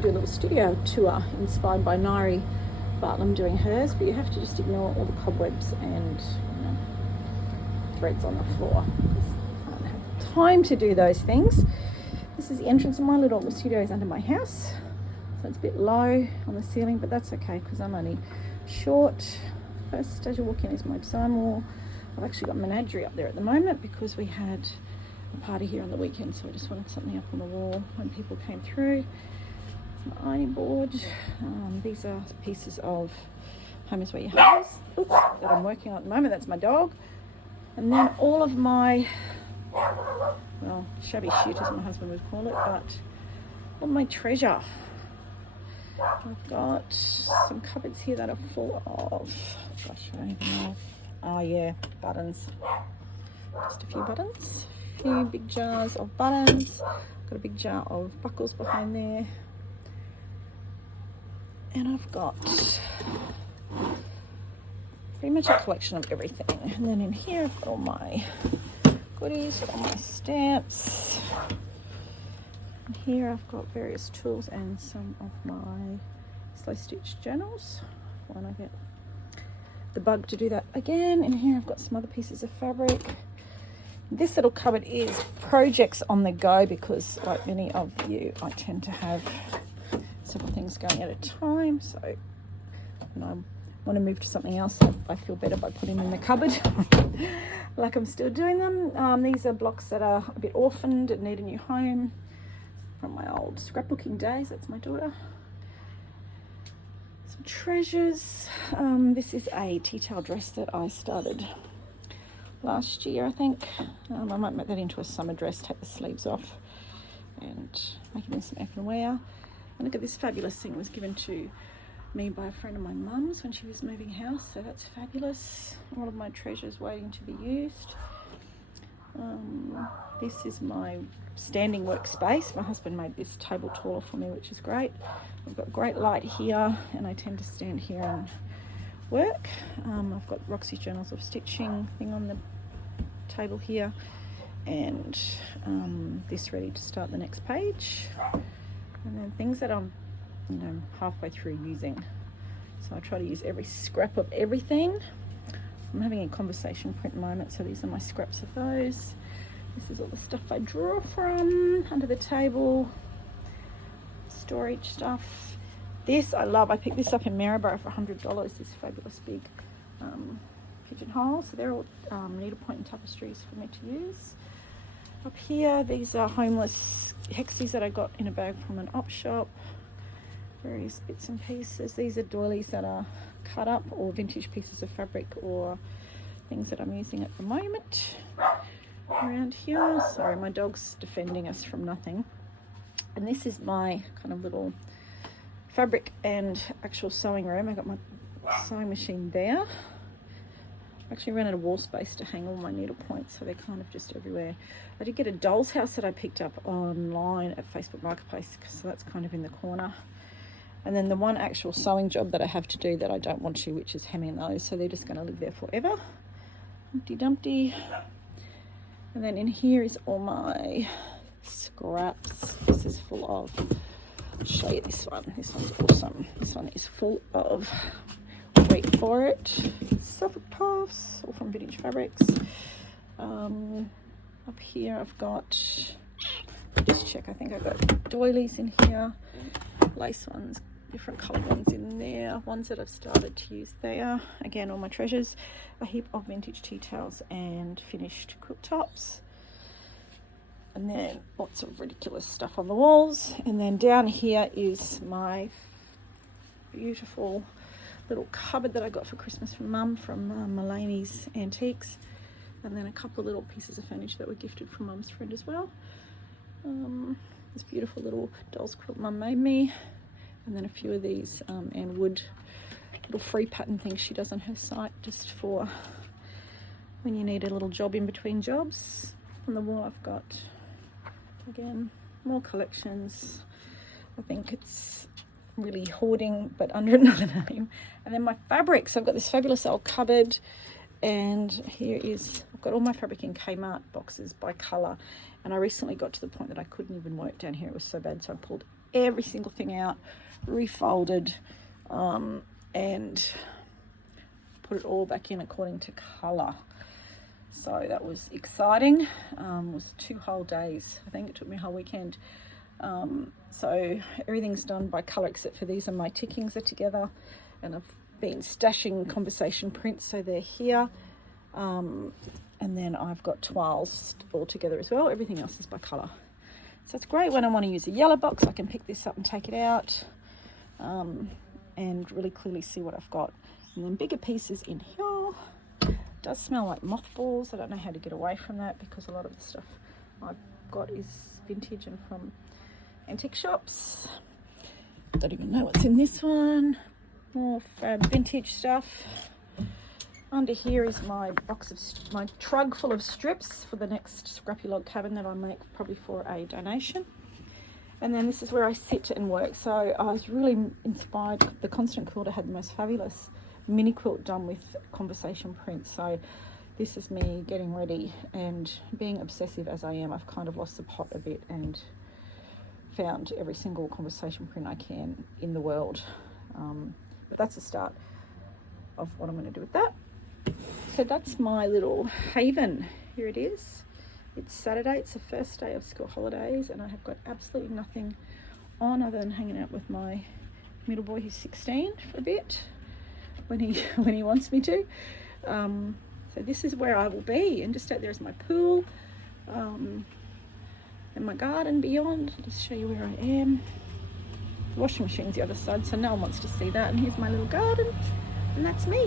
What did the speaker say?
going to do a little studio tour inspired by Nairi Bartlam doing hers, but you have to just ignore all the cobwebs and threads on the floor because I don't have time to do those things. This is the entrance of my little studio. Is under my house, so it's a bit low on the ceiling, but that's okay because I'm only short. First, as you walk in, is my design wall. I've actually got menagerie up there at the moment because we had a party here on the weekend, so I just wanted something up on the wall when people came through. It's my ironing board. These are pieces of Home is Where Your Heart Is that I'm working on at the moment. That's my dog. And then all of my, well, shabby shit as my husband would call it, but all my treasure. I've got some cupboards here that are full of, gosh, I don't even know. Oh yeah, buttons. Just a few buttons. A few big jars of buttons. Got a big jar of buckles behind there. And I've got pretty much a collection of everything. And then in here I've got all my goodies, all my stamps. And here I've got various tools and some of my slow stitch journals when I get the bug to do that again. And here I've got some other pieces of fabric. This little cupboard is projects on the go because, like many of you, I tend to have several things going at a time. So when I want to move to something else, I feel better by putting them in the cupboard like I'm still doing them. These are blocks that are a bit orphaned and need a new home from my old scrapbooking days. That's my daughter. Some treasures. This is a tea towel dress that I started last year, I think. I might make that into a summer dress, take the sleeves off and make it in some open wear. And look at this fabulous thing. It was given to me by a friend of my mum's when she was moving house, so that's fabulous. All of my treasures waiting to be used. This is my standing workspace. My husband made this table taller for me, which is great. I've got great light here and I tend to stand here and work. I've got Roxy's Journals of Stitching thing on the table here, and this ready to start the next page. And then things that I'm halfway through using, so I try to use every scrap of everything. I'm having a conversation print moment, so these are my scraps of those. This is all the stuff I draw from under the table, storage stuff. This I love. I picked this up in Maryborough for $100. This fabulous big pigeonhole. So they're all needlepoint and tapestries for me to use. Up here, these are homeless hexies that I got in a bag from an op shop. Various bits and pieces. These are doilies that are cut up, or vintage pieces of fabric, or things that I'm using at the moment. Around here, sorry, my dog's defending us from nothing. And this is my kind of little fabric and actual sewing room. I got my sewing machine there. I actually ran out of wall space to hang all my needle points, so they're kind of just everywhere. I did get a doll's house that I picked up online at Facebook Marketplace, so that's kind of in the corner. And then the one actual sewing job that I have to do that I don't want to, which is hemming those, so they're just going to live there forever. Humpty Dumpty. And then in here is all my scraps. This is full of, I'll show you this one. This one's awesome. This one is full of, wait for it, Suffolk puffs, all from Vintage Fabrics. Up here I've got, just check, I think I've got doilies in here, lace ones, different coloured ones in there, ones that I've started to use there. Again, all my treasures, a heap of vintage tea towels and finished quilt tops. And then lots of ridiculous stuff on the walls. And then down here is my beautiful little cupboard that I got for Christmas from Mum, from Mulaney's Antiques. And then a couple of little pieces of furniture that were gifted from Mum's friend as well. This beautiful little doll's quilt Mum made me. And then a few of these Anne Wood little free pattern things she does on her site, just for when you need a little job in between jobs. On the wall I've got, again, more collections. I think it's really hoarding, but under another name. And then my fabrics, I've got this fabulous old cupboard, and here is, I've got all my fabric in Kmart boxes by colour, and I recently got to the point that I couldn't even work down here. It was so bad, so I pulled every single thing out, refolded, and put it all back in according to colour. So that was exciting. It was 2 whole days. I think it took me a whole weekend. So everything's done by colour except for these, and my tickings are together, and I've been stashing conversation prints, so they're here. And then I've got toiles all together as well. Everything else is by colour. So it's great when I want to use a yellow box. I can pick this up and take it out, and really clearly see what I've got. And then bigger pieces in here. It does smell like mothballs. I don't know how to get away from that because a lot of the stuff I've got is vintage and from antique shops. Don't even know what's in this one. More vintage stuff. Under here is my box of my trug full of strips for the next scrappy log cabin that I make, probably for a donation. And then this is where I sit and work. So I was really inspired. The Constant Quilter had the most fabulous mini quilt done with conversation prints. So this is me getting ready, and being obsessive as I am, I've kind of lost the plot a bit and found every single conversation print I can in the world. But that's the start of what I'm going to do with that. So that's my little haven. Here it is. It's Saturday. It's the first day of school holidays, and I have got absolutely nothing on other than hanging out with my middle boy, who's 16, for a bit when he wants me to. So this is where I will be, and just out there is my pool, and my garden beyond. I'll just show you where I am. The washing machine's the other side, so no one wants to see that. And here's my little garden, and that's me.